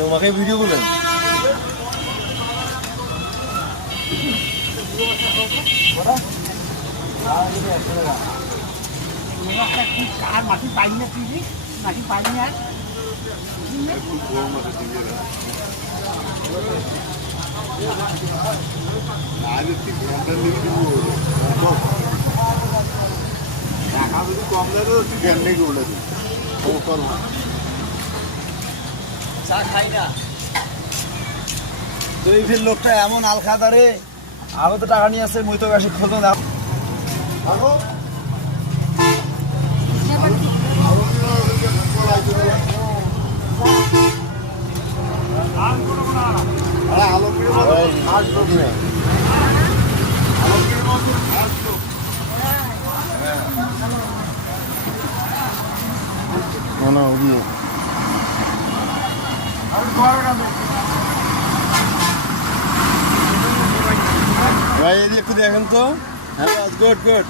আমাকে ভিডিও করলেন মাটি পাই না তুই মাটি পাই না টাকা যদি কম দেয় তুই জ্ঞান নেই উঠে চা খাই না তুই ফির লোকটা এমন আলখাদারে আমি তো টাকা নিয়ে আসছে মুই তো বেশি খোঁজ না ভাই এদিকে একটু দেখেন তো হ্যাঁ গুড গুড